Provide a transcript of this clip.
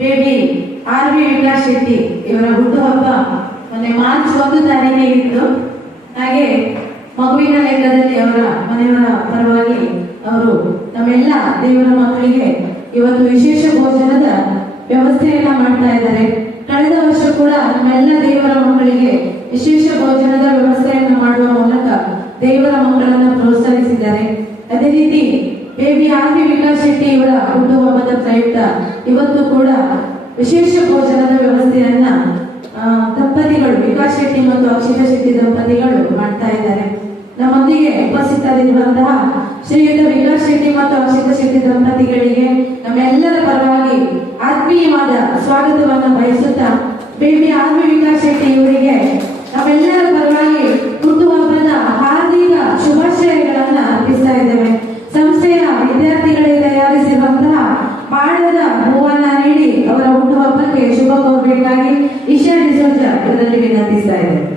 Baby ಆರ್.ವಿ. Vikas Shetty ಇವರ ಹುಟ್ಟುಹಬ್ಬ ಮೊನ್ನೆ ಮಾರ್ಚ್ 1 ತಾರೀಕಿಗೆ ಇತ್ತು. ಹಾಗೆ ಮಗುವಿನ ಲೆಕ್ಕದಲ್ಲಿ ಅವರ ಮನೆಯವರ ಪರವಾಗಿ ಅವರು ನಮ್ಮೆಲ್ಲ ದೇವರ ಮಕ್ಕಳಿಗೆ ಇವತ್ತು ವಿಶೇಷ ಭೋಜನದ ವ್ಯವಸ್ಥೆಯನ್ನ ಮಾಡ್ತಾ ಇದ್ದಾರೆ. ಕಳೆದ ವರ್ಷ ಕೂಡ ನಮ್ಮೆಲ್ಲ ದೇವರ ಮಕ್ಕಳಿಗೆ ವಿಶೇಷ ಭೋಜನದ ವ್ಯವಸ್ಥೆಯನ್ನು ಮಾಡುವ ಮೂಲಕ ದೇವರ ಮಕ್ಕಳನ್ನು ಪ್ರೋತ್ಸಾಹಿಸಿದ್ದಾರೆ. ಅದೇ ರೀತಿ ಬೇಬಿ ಆರ್.ವಿ. ವಿಕಾಸ್ ಶೆಟ್ಟಿ ಇವರ ಹುಟ್ಟುಹಬ್ಬದ ಪ್ರಯುಕ್ತ ಇವತ್ತು ಕೂಡ ವಿಶೇಷ ಭೋಜನದ ವ್ಯವಸ್ಥೆಯನ್ನ ದಂಪತಿಗಳು ವಿಕಾಸ್ ಶೆಟ್ಟಿ ಮತ್ತು ಅಕ್ಷಿತಾ ಶೆಟ್ಟಿ ದಂಪತಿಗಳು ಮಾಡ್ತಾ ಇದ್ದಾರೆ. ನಮ್ಮೊಂದಿಗೆ ಉಪಸ್ಥಿತರಿರುವಂತಹ ಶ್ರೀಯುತ ವಿಕಾಸ್ ಶೆಟ್ಟಿ ಮತ್ತು ಅಕ್ಷಿತಾ ಶೆಟ್ಟಿ ದಂಪತಿಗಳಿಗೆ ನಮ್ಮೆಲ್ಲರ ಪರವಾಗಿ ಆತ್ಮೀಯವಾದ ಸ್ವಾಗತವನ್ನು ಬಯಸುತ್ತಾ ಬೇಬಿ ಆರ್.ವಿ. ವಿಕಾಸ್ ಶೆಟ್ಟಿ ಇವರಿಗೆ ನಮ್ಮೆಲ್ಲರ ಪರವಾಗಿ ಹುಟ್ಟುಹಬ್ಬದ ಹಾರ್ದಿಕ ಶುಭಾಶಯಗಳನ್ನ ಅರ್ಪಿಸ್ತಾ ಇದ್ದೇವೆ. ಸಂಸ್ಥೆಯ ವಿದ್ಯಾರ್ಥಿಗಳಿಗೆ ತಯಾರಿಸಿರುವಂತಹ ಬಾಳದ ಹೂವನ್ನ ನೀಡಿ ಅವರ ಹುಟ್ಟುಹಬ್ಬಕ್ಕೆ ಶುಭ ಕೋರಬೇಕಾಗಿ ಇಶಾ ಡಿಸೋಜ ಇವರಲ್ಲಿ ವಿನಂತಿಸ್ತಾ ಇದ್ದೇವೆ.